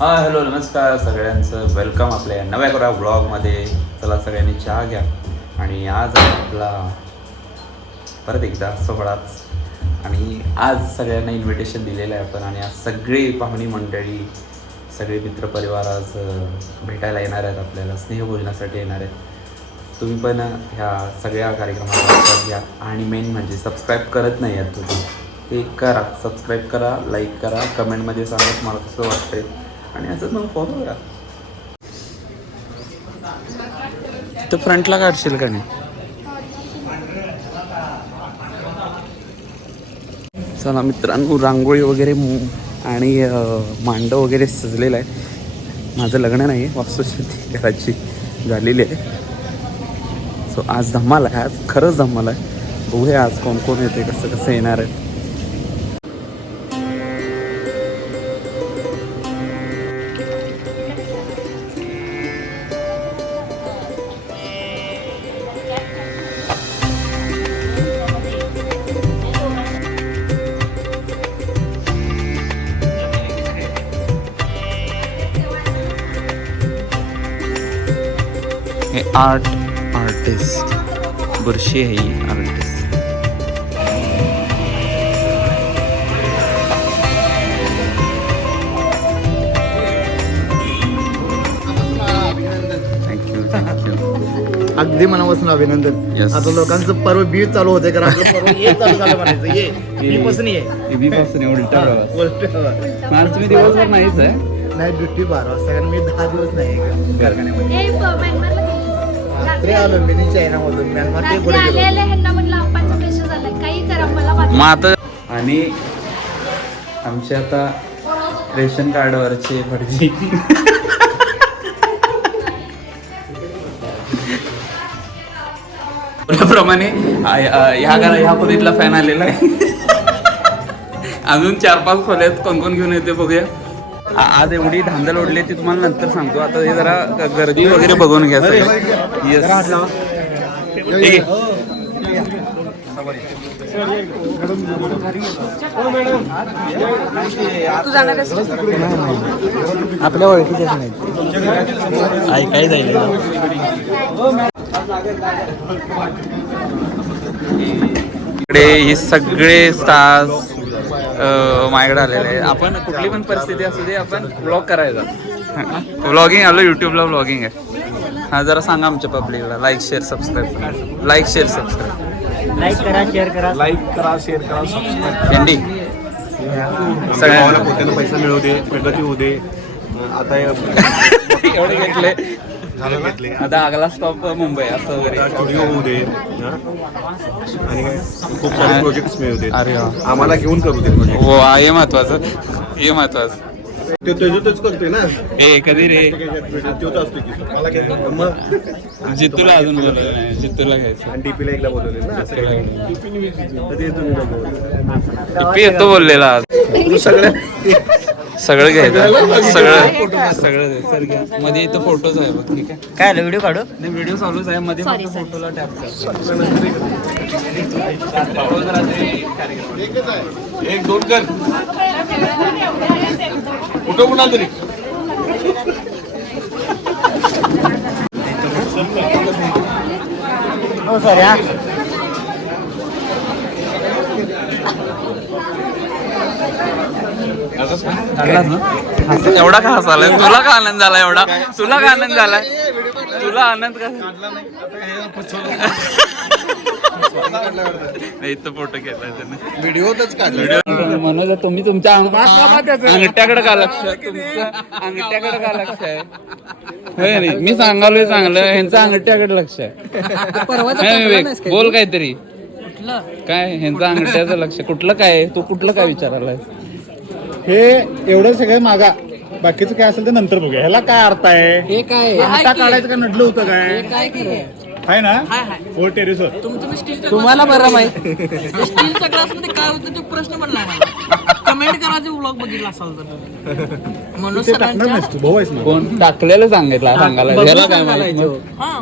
Hello नमस्कार सगळ्यांचं welcome आपल्या नव्या ब्लॉगमध्ये. चला सगळ्यांनी चहा घ्या. आणि आज आपला परत एकदा सोहळाच. आणि आज सगळ्यांना इन्व्हिटेशन दिलेलं आहे आपण. आणि आज सगळे पाहुणी मंडळी, सगळे मित्रपरिवार आज भेटायला येणार आहेत, आपल्याला स्नेहभोजनासाठी येणार आहेत. तुम्ही पण ह्या सगळ्या कार्यक्रमाला भाग घ्या. आणि मेन म्हणजे सबस्क्राईब करत नाही आहेत तुम्ही, ते करा. सबस्क्राईब करा, लाईक करा, कमेंटमध्ये सांगा तुम्हाला कसं वाटतंय. आणि असंच मला फॉलो करा. तर फ्रंटला काढशील का नाही? चला मित्रांनो, रांगोळी वगैरे आणि मांडव वगैरे सजलेलं आहे. माझं लग्न नाही आहे, वास्तुशांती घराची झालेली आहे. सो आज धमाल आहे, आज खरंच धमाल आहे. बघूया आज कोण कोण येते, कसं कसं येणार आहे. हे आर्टिस्ट बुरशी आहे ही आर्टिस्ट. थँक्यू. अगदी मनापासून अभिनंदन. Yes. आता लोकांचं पर्व बी चालू होते, कारण आपलं पर्व ये चालू झालं म्हणायचं. ये बी पासून ये उलटा मला तुम्ही दिवसभर नाहीच आहे. नाही, ड्युटी 12 वाजता, कारण मी 10 दिवस नाही कारखान्यामध्ये. रात्री आलो मी चायनामधून, म्यानमार ते पुढे गेलो. मग आता आणि आमचे आता रेशन कार्डवरचे भटजी त्याप्रमाणे ह्या खोलीतला फॅन आलेला आहे. अजून 4-5 खोल्यात कोण कोण घेऊन येते बघूया. आज एवढी धांदल ओढली ती तुम्हाला नंतर सांगतो. आता हे जरा गर्दी वगैरे बघून घ्या. आपल्या ओळखीचे नाही, काय जाईल. इकडे हे सगळे स्टार्स माझ्याकडे आलेले आहे. आपण कुठली पण परिस्थिती असू दे, आपण ब्लॉग करायचा. व्लॉगिंग आलो, युट्यूबला व्लॉगिंग आहे. हा जरा सांगा आमच्या पब्लिकला. Like share subscribe. Like share subscribe. Like करा, शेअर करा, शेअर करा, सबस्क्राईब. पेंडी सगळ्यांना पोत्यानं पैसा मिळवू दे, प्रगती होऊ दे. आता एवढे घेतले. घेतले आता अगला स्टॉप मुंबई असं वगैरे. स्टुडिओ होऊ दे आणि काय खूप सारे प्रोजेक्ट्स मिळू दे. अरे वा, आम्हाला घेऊन करू दे प्रोजेक्ट. हो हे महत्वाचं, हे महत्वाचं. ते तेच करतोय ना. हे कधी रे तोच असतो की मला काय मग जितूला अजून बोलवलं नाही. जितूला घ्यायचं. आणि डीपीला एकदा बोलवले ना. डीपी येतो बोललेला आज. सगळं घ्यायचं, सगळं सर घ्या. मध्ये इथं फोटोज आहे बघ. ठीक आहे, काय आलं व्हिडिओ काढू? नाही व्हिडिओ चालूच आहे. मध्ये फक्त फोटोला टॅप कर. 1-2 कर कुठं कुणाला तरी. हो सर. एवढा का हसालाय? तुला का आनंद झाला एवढा? तुला का आनंद झालाय? तुला आनंद का? इथं फोटो घेतलाय त्याने. व्हिडिओच काढला. म्हणून तुम्ही तुमच्या अंगठ्याकडे का लक्ष आहे? तुमचं अंगठ्याकडे का लक्ष आहे? होय नाही, मी सांगालोय चांगलं, ह्यांचं अंगठ्याकडे लक्ष आहे. बोल काहीतरी. काय ह्यांचं अंगठ्याचं लक्ष कुठलं? काय तू कुठलं काय विचारायला? हे एवढं सगळं मागा, बाकीचं काय असेल ते नंतर बघूया. ह्याला काय अर्थ आहे? हे काय हाता काढायचं का नडलं होतं काय? आहे ना फोर टेरेसवर. तुम्हाला बरं माहिती स्टीलच्या ग्लास मध्ये काय होतं ते प्रश्न पडला मला. कमेंट करा जे व्लॉग बघितला असाल तर. म्हणून सरांच्या कोण टाकलेलं सांगायला ह्याला काय माहिती? हा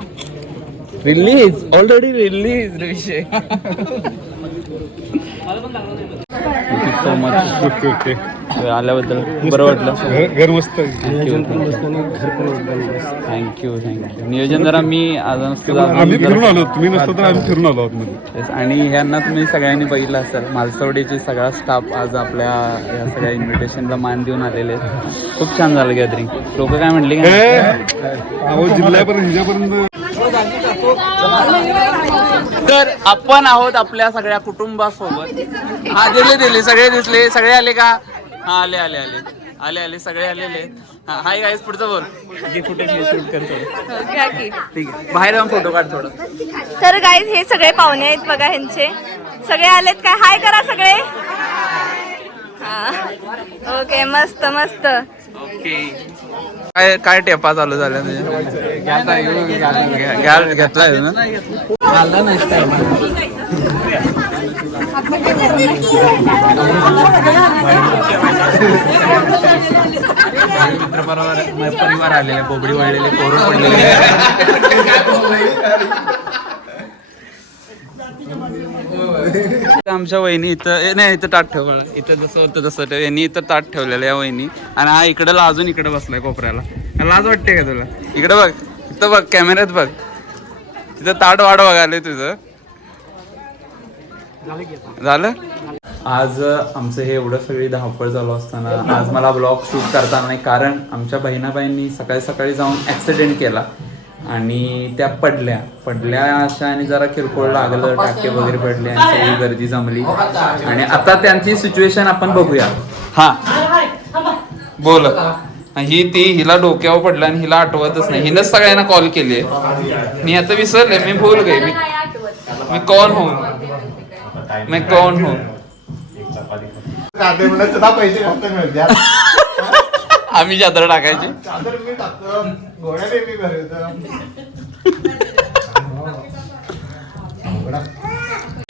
रिलीज ऑलरेडी रिलीज विषय. So much. आल्याबद्दल बरं वाटलं. घर मस्त थँक्यू. नियोजन जरा मी आज आम्ही फिरून आलो, तुम्ही नसतो तर आम्ही फिरून आलो आतमध्ये. आणि ह्यांना तुम्ही सगळ्यांनी बघितलं असेल, मालसवडीचे सगळा स्टाफ आज आपल्या या सगळ्या इन्व्हिटेशनला मान देऊन आलेले आहेत. खूप छान झालं गॅदरिंग. लोक काय म्हणले का जिल्ह्यापर्यंत हिच्यापर्यंत. तर आपण आहोत आपल्या सगळ्या कुटुंबासोबत. हा दिले सगळे दिसले. सगळे आले का? हा आले सगळे आलेले. हा हाय गाईस, पुढचं बोल. जे फुटेज शूट करतो ठीक आहे, बाहेर जाऊन फोटो काढ थोडं. तर गाईज हे सगळे पाहुणे आहेत बघा, ह्यांचे सगळे आलेत काय? हाय करा सगळे. हा ओके, मस्त. ओके, काय टेपा चालू झाल्या घेतलाय ना? मित्र परिवार आलेले, बोबडी वाढलेले, कोरून पडलेले. आमच्या वहिनी इथं नाही, इथं ताट ठेवलं. इथं जसं होतं तसं यांनी इथं ताट ठेवलेलं या वहिनी. आणि हा इकडं लाजून इकडे बसलाय कोपऱ्याला. लाज वाटते का तुला? इकडे बघ, इथं बघ, कॅमेऱ्यात बघ. तिथं ताट वाढ बघाले तुझं. झालं. आज आमचं हे एवढं सगळी धावपळ चालू असताना आज मला ब्लॉग शूट करता नाही, कारण आमच्या बहिणाबाईंनी सकाळी जाऊन ॲक्सिडेंट केला आणि त्या पडल्या अशा आणि जरा किरकोळ लागलं, टाके वगैरे पडले आणि सगळी गर्दी जमली. आणि आता त्यांची सिच्युएशन आपण बघूया. हा बोल. हिला डोक्यावर पडलं आणि हिला आठवतच नाही. हिनंच सगळ्यांना कॉल केली. मी आता विसरले, मी भूल गई. मी कौन हूँ. आम्ही चादर टाकायची.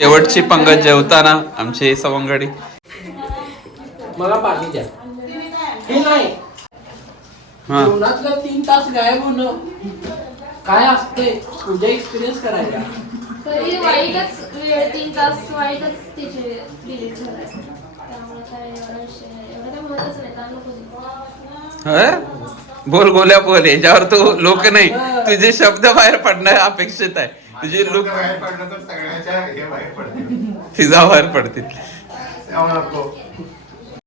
शेवटची पंगत जेवताना आमची सवंगडी. मला पाणी द्या. हे नाही, जेवणातलं 3 तास गायब होणं काय असते तुझा एक्सपिरियन्स करायला. तरी वाईटच वेळ, 3 तास वाईटच तिचे डिलीट झालाय. त्यामुळे काय एवढा विषय नाही, एवढं काय महत्त्वाचं नाही. बोल गोल्या बोल. याच्यावर तू लोक नाही, तुझे शब्द बाहेर पडणं अपेक्षित आहे. तुझे लोक तिचा बाहेर पडतील.